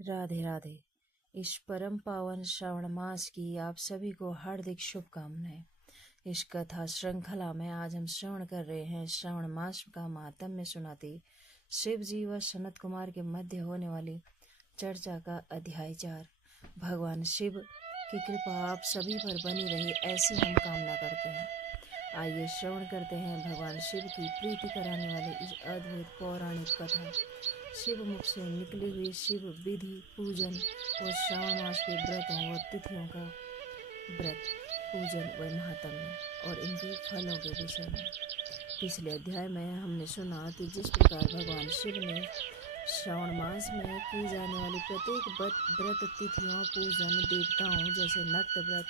राधे राधे। इस परम पावन श्रावण मास की आप सभी को हार्दिक शुभकामनाएं। इस कथा श्रृंखला में आज हम श्रवण कर रहे हैं श्रावण मास का महात्म्य सुनाते शिव जी व सनत कुमार के मध्य होने वाली चर्चा का अध्याय 4। भगवान शिव की कृपा आप सभी पर बनी रही ऐसी हम कामना करते हैं। आइए श्रवण करते हैं भगवान शिव की प्रीति कराने वाली इस अद्भुत पौराणिक कथा। शिव मुख से निकली हुई शिव विधि पूजन और श्रावण मास के व्रतों व तिथियों का व्रत पूजन व महात्म्य और इनके फलों के विषय में। पिछले अध्याय में हमने सुना कि जिस प्रकार भगवान शिव ने श्रावण मास में की जाने वाली प्रत्येक व्रत तिथियों पूजन देवताओं जैसे नक्त व्रत,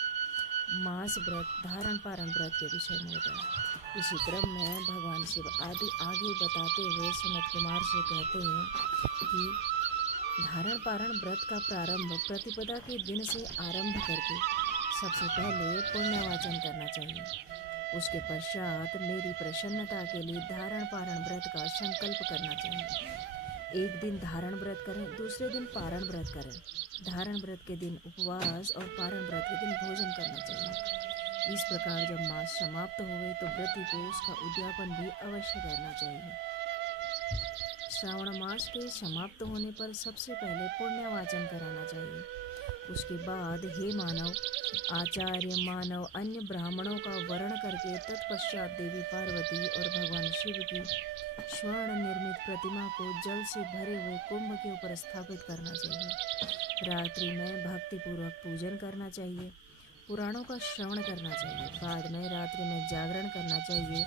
मास व्रत, धारण पारण व्रत के विषय में बताया। इसी क्रम में भगवान शिव आगे बताते हुए सनत कुमार से कहते हैं कि धारण पारण व्रत का प्रारंभ प्रतिपदा के दिन से आरंभ करके सबसे पहले पुण्यवाचन करना चाहिए। उसके पश्चात मेरी प्रसन्नता के लिए धारण पारण व्रत का संकल्प करना चाहिए। एक दिन धारण व्रत करें, दूसरे दिन पारण व्रत करें। धारण व्रत के दिन उपवास और पारण व्रत के दिन भोजन करना चाहिए। इस प्रकार जब मास समाप्त हुए तो व्रती को उसका उद्यापन भी अवश्य करना चाहिए। श्रावण मास के समाप्त होने पर सबसे पहले पुण्यवाचन कराना चाहिए। उसके बाद हे मानव, आचार्य मानव अन्य ब्राह्मणों का वर्ण करके तत्पश्चात देवी पार्वती और भगवान शिव की स्वर्ण निर्मित प्रतिमा को जल से भरे हुए कुंभ के ऊपर स्थापित करना चाहिए। रात्रि में भक्तिपूर्वक पूजन करना चाहिए। पुराणों का श्रवण करना चाहिए। बाद में रात्रि में जागरण करना चाहिए।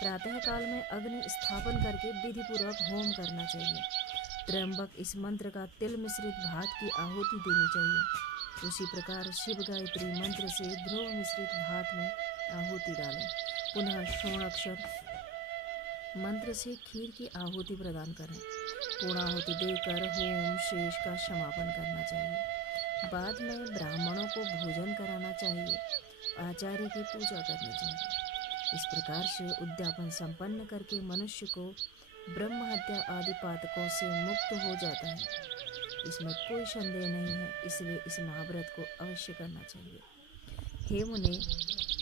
प्रातः काल में अग्नि स्थापन करके विधि पूर्वक होम करना चाहिए। त्र्यंबक इस मंत्र का तिल मिश्रित भात की आहुति देनी चाहिए। उसी प्रकार शिव गायत्री मंत्र से ध्रुव मिश्रित भात में आहुति डालें। पुनः षोडक्षर मंत्र से खीर की आहुति प्रदान करें। पूर्णाहुति देकर होम शेष का समापन करना चाहिए। बाद में ब्राह्मणों को भोजन कराना चाहिए। आचार्य की पूजा करनी चाहिए। इस प्रकार से उद्यापन संपन्न करके मनुष्य को ब्रह्म हत्या आदि पातकों से मुक्त हो जाता है। इसमें कोई संदेह नहीं है, इसलिए इस महाव्रत को अवश्य करना चाहिए। हे मुने,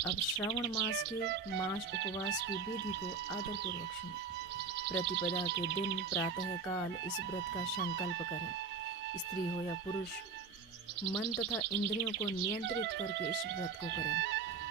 अब श्रावण मास के मास उपवास की विधि को आदरपूर्वक सुनो। प्रतिपदा के दिन प्रातः काल इस व्रत का संकल्प करें। स्त्री हो या पुरुष, मन तथा इंद्रियों को नियंत्रित करके इस व्रत को करें।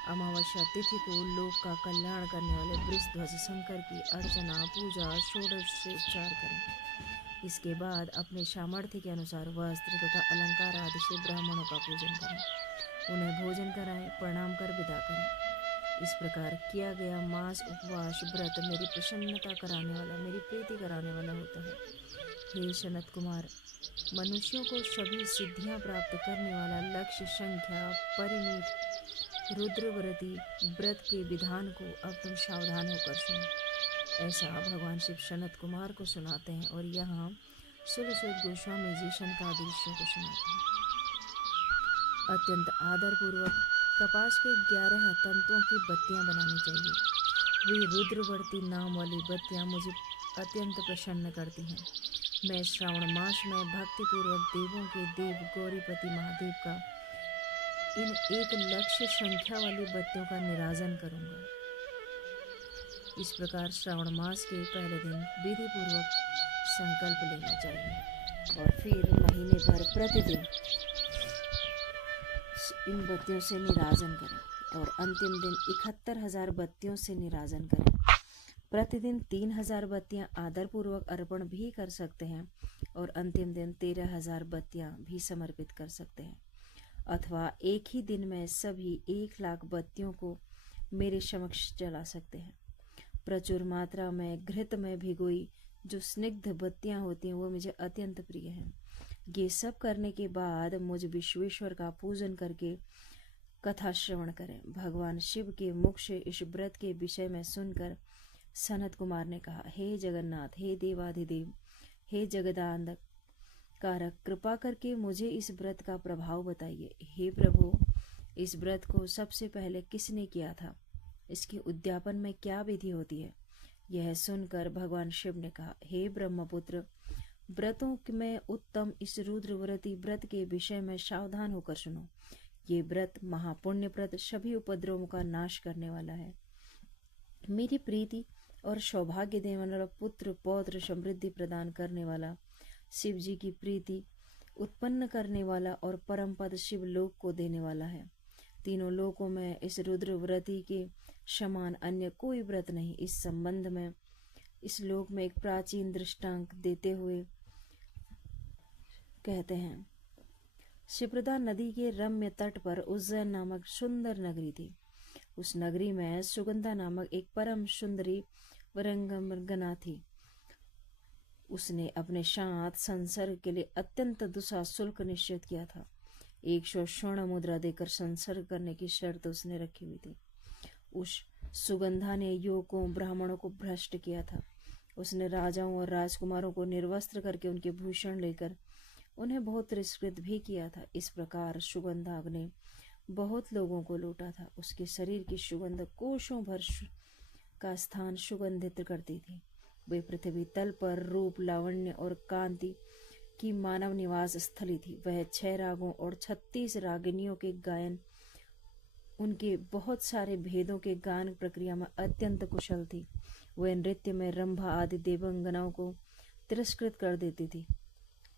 अमावस्या तिथि को लोक का कल्याण करने वाले वृषध्वज शंकर की अर्चना पूजा षोडश से उपचार करें। इसके बाद अपने सामर्थ्य के अनुसार वस्त्र तथा अलंकार आदि से ब्राह्मणों का पूजन करें। उन्हें भोजन कराएं, प्रणाम कर विदा करें। इस प्रकार किया गया मास उपवास व्रत मेरी प्रसन्नता कराने वाला, मेरी प्रीति कराने वाला होता है। हे सनत कुमार, मनुष्यों को सभी सिद्धियां प्राप्त करने वाला लक्ष्य संख्या परिमित रुद्रव्रती व्रत के विधान को अब तुम सावधान होकर सुनो। ऐसा भगवान शिव सनत कुमार को सुनाते हैं और यहाँ सुलसूत गोस्वामी जी शनकादिशों को सुनाते हैं। अत्यंत आदर पूर्वक कपास के 11 तंतुओं की बत्तियां बनानी चाहिए। वे रुद्रवर्ती नाम वाली बत्तियां मुझे अत्यंत प्रसन्न करती हैं। मैं श्रावण मास में भक्तिपूर्वक देवों के देव गौरीपति महादेव का इन एक लक्ष्य संख्या वाली बत्तियों का निराजन करूंगा। इस प्रकार श्रावण मास के पहले दिन विधि पूर्वक संकल्प लेना चाहिए और फिर महीने भर प्रतिदिन इन बत्तियों से निराजन करें और अंतिम दिन 71,000 बत्तियों से निराजन करें। प्रतिदिन 3,000 बत्तियां आदरपूर्वक अर्पण भी कर सकते हैं और अंतिम दिन 13,000 बत्तियां भी समर्पित कर सकते हैं, अथवा एक ही दिन में सभी 1,00,000 बत्तियों को मेरे समक्ष जला सकते हैं। प्रचुर मात्रा में घृत में भिगोई जो स्निग्ध बत्तियां होती हैं वो मुझे अत्यंत प्रिय हैं। ये सब करने के बाद मुझ विश्वेश्वर का पूजन करके कथा श्रवण करें। भगवान शिव के मुख से इस व्रत के विषय में सुनकर सनत कुमार ने कहा, हे जगन्नाथ, हे देवाधिदेव, हे जगदानंद कारक, कृपा करके मुझे इस व्रत का प्रभाव बताइए। हे प्रभु, इस व्रत को सबसे पहले किसने किया था? इसके उद्यापन में क्या विधि होती है? यह सुनकर भगवान शिव ने कहा, हे ब्रह्मपुत्र, व्रतों में उत्तम इस रुद्रव्रती व्रत के विषय में सावधान होकर सुनो। ये व्रत महापुण्यप्रद, सभी उपद्रवों का नाश करने वाला है। मेरी प्रीति और सौभाग्य देने वाला, पुत्र पौत्र समृद्धि प्रदान करने वाला, शिव जी की प्रीति उत्पन्न करने वाला और परम पद शिव लोक को देने वाला है। तीनों लोकों में इस रुद्र व्रती के समान अन्य कोई व्रत नहीं। इस संबंध में इस लोक में एक प्राचीन दृष्टांत देते हुए कहते हैं, शिप्रदा नदी के रम्य तट पर उज्जैन नामक सुंदर नगरी थी। उस नगरी में सुगंधा नामक एक परम सुंदरी वरंगना थी। उसने अपने साथ संसर्ग के लिए अत्यंत दुस्साह शुल्क निश्चित किया था। 100 स्वर्ण मुद्रा देकर संसर्ग करने की शर्त उसने रखी हुई थी। उस सुगंधा ने युवकों ब्राह्मणों को भ्रष्ट किया था। उसने राजाओं और राजकुमारों को निर्वस्त्र करके उनके भूषण लेकर उन्हें बहुत तिरस्कृत भी किया था। इस प्रकार सुगंधा ने बहुत लोगों को लूटा था। उसके शरीर की सुगंध कोशों भर का स्थान सुगंधित करती थी। वे पृथ्वी तल पर रूप, लावण्य और कांति की मानव निवास स्थली थी। वह 6 रागों और 36 रागिनियों के गायन, उनके बहुत सारे भेदों के गान प्रक्रिया में अत्यंत कुशल थी। वह नृत्य में रंभा आदि देवांगनाओं को तिरस्कृत कर देती थी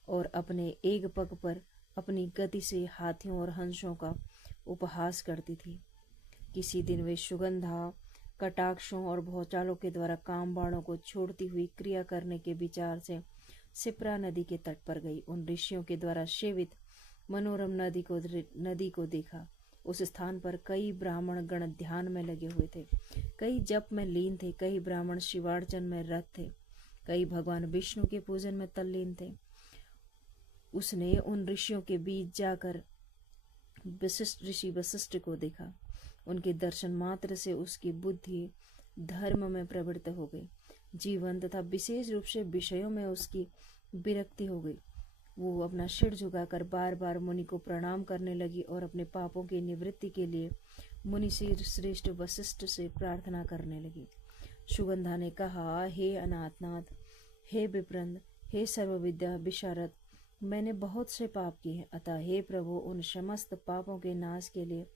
और अपने एक पग पर अपनी गति से हाथियों और हंसों का उपहास करती थी। किसी दिन वे सुगंधा कटाक्षों और भौचालों के द्वारा काम बाणों को छोड़ती हुई क्रिया करने के विचार से सिप्रा नदी के तट पर गई। उन ऋषियों के द्वारा सेवित मनोरम नदी को देखा। उस स्थान पर कई ब्राह्मण गण ध्यान में लगे हुए थे, कई जप में लीन थे, कई ब्राह्मण शिवार्चन में रत थे, कई भगवान विष्णु के पूजन में तल्लीन थे। उसने उन ऋषियों के बीच जाकर ऋषि वशिष्ठ को देखा। उनके दर्शन मात्र से उसकी बुद्धि धर्म में प्रवृत्त हो गई। जीवन तथा विशेष रूप से विषयों में उसकी विरक्ति हो गई। वो अपना सिर झुकाकर बार बार मुनि को प्रणाम करने लगी और अपने पापों की निवृत्ति के लिए मुनि श्रेष्ठ वशिष्ठ से प्रार्थना करने लगी। सुगंधा ने कहा, हे अनाथनाथ, हे विप्रंद, हे सर्वविद्या विशारद, मैंने बहुत से पाप किए हैं, अतः हे प्रभु, उन समस्त पापों के नाश के लिए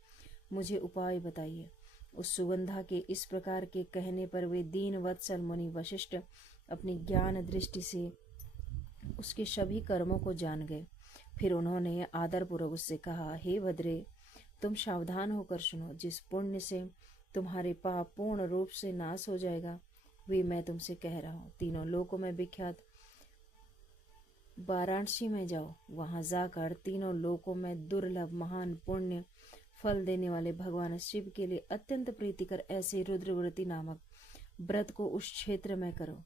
मुझे उपाय बताइए। उस सुगंधा के इस प्रकार के कहने पर वे दीन वत्सल मुनि वशिष्ठ अपनी ज्ञान दृष्टि से उसके सभी कर्मों को जान गए। फिर उन्होंने आदरपूर्वक उससे कहा, हे भद्रे, तुम सावधान होकर सुनो। जिस पुण्य से तुम्हारे पाप पूर्ण रूप से नाश हो जाएगा, वे मैं तुमसे कह रहा हूँ। तीनों लोकों में विख्यात वाराणसी में जाओ। वहां जाकर तीनों लोकों में दुर्लभ महान पुण्य फल देने वाले भगवान शिव के लिए अत्यंत प्रीतिकर ऐसे रुद्रव्रती नामक व्रत को उस क्षेत्र में करो।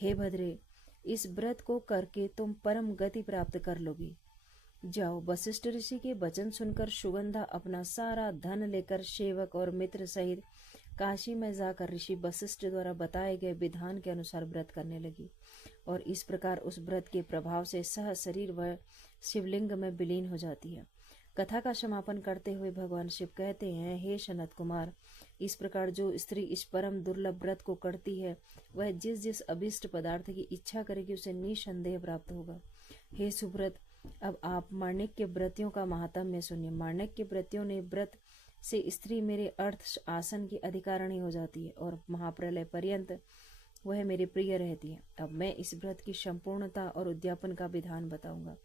हे भद्रे, इस व्रत को करके तुम परम गति प्राप्त कर लोगी। जाओ। वशिष्ठ ऋषि के वचन सुनकर सुगंधा अपना सारा धन लेकर सेवक और मित्र सहित काशी में जाकर ऋषि वशिष्ठ द्वारा बताए गए विधान के अनुसार व्रत करने लगी और इस प्रकार उस व्रत के प्रभाव से सह शरीर व शिवलिंग में विलीन हो जाती है। कथा का समापन करते हुए भगवान शिव कहते हैं, हे सनत कुमार, इस प्रकार जो स्त्री इस परम दुर्लभ व्रत को करती है, वह जिस जिस अभिष्ट पदार्थ की इच्छा करेगी उसे निसंदेह प्राप्त होगा। हे सुव्रत, अब आप माणिक्य व्रतियों का महात्म्य सुनिए। माणिक्य व्रतियों ने व्रत से स्त्री मेरे अर्थ आसन की अधिकारिणी हो जाती है और महाप्रलय पर्यंत वह मेरे प्रिय रहती है। अब मैं इस व्रत की संपूर्णता और उद्यापन का विधान बताऊंगा।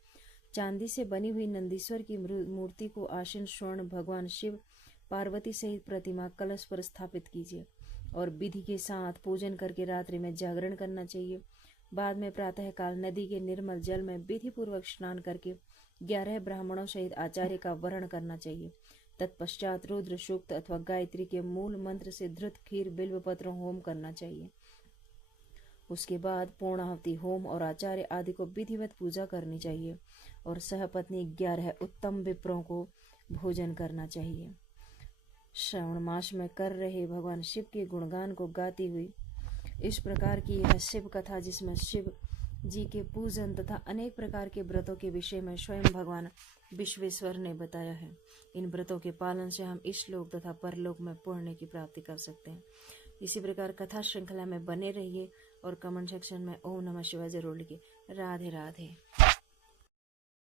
चांदी से बनी हुई नंदीश्वर की मूर्ति को आसन स्वर्ण भगवान शिव पार्वती सहित प्रतिमा कलश पर स्थापित कीजिए और विधि के साथ पूजन करके रात्रि में जागरण करना चाहिए। बाद में प्रातः काल नदी के निर्मल जल में विधि पूर्वक स्नान करके 11 ब्राह्मणों सहित आचार्य का वरण करना चाहिए। तत्पश्चात रुद्र सूक्त अथवा गायत्री के मूल मंत्र से धृत खीर बिल्वपत्र होम करना चाहिए। उसके बाद पूर्णाहुति होम और आचार्य आदि को विधिवत पूजा करनी चाहिए और सहपत्नी 11 उत्तम विप्रों को भोजन करना चाहिए। श्रावण मास में कर रहे भगवान शिव के गुणगान को गाती हुई इस प्रकार की यह शिव कथा, जिसमें शिव जी के पूजन तथा अनेक प्रकार के व्रतों के विषय में स्वयं भगवान विश्वेश्वर ने बताया है। इन व्रतों के पालन से हम इस लोक तथा परलोक में पुण्य की प्राप्ति कर सकते हैं। इसी प्रकार कथा श्रृंखला में बने रहिए और कमेंट सेक्शन में ओम नमः शिवाय जरूर लिखिए। राधे राधे।